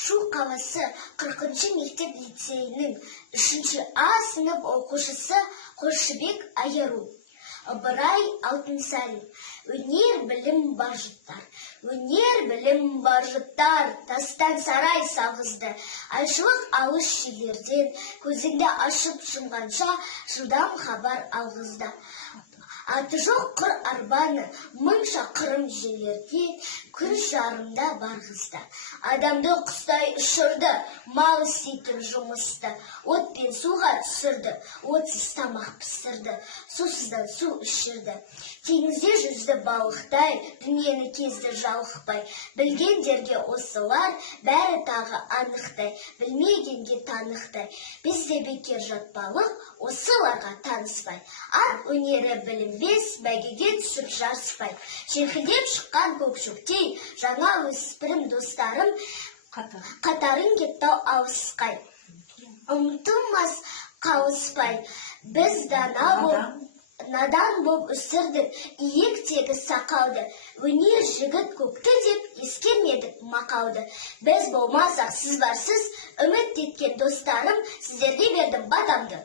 Шу қаласы 40-ші мектеп лицейінің 3-ші А сынып оқушысы Қошыбек Айару. Ыбырай Алтынсарин. Өнер білім бар жұттар. Өнер білім бар жұттар. Тастан сарай сағызды. Айшылық алыс жерлерден көзіңді ашып жұмғанша жылдам хабар алғызды. Аты жоқ құр арбаны мың шақырым жерлерге күн жарымда барғызды. Адамды құстай ұшырды, мал істейтін жұмысты. Отпен суға түсірді, отсыз тамақ пісірді, сусыздан су ішірді. Теңізде жүзді балықтай, дүниені кезді жалықпай. Білгендерге осылар бәрі тағы анықтай, білмегенге танықтай. Бізде бекер жатпалық, осыларға таныспай. Ар өнері білінбес, бәйгеге түсіп жарыспай. Желкілдеп шыққан көкшөктей, жаңа өспірім достарым, қатарын кеттау ауысқай. Ұмытылмас қауыспай, біз надан боп үсірдік, иектегі сақауды. Өнер жігіт көкті деп ескермедік мақауды. Біз болмасақ сіз барсыз, үміт еткен достарым, сіздерге бердім батамды.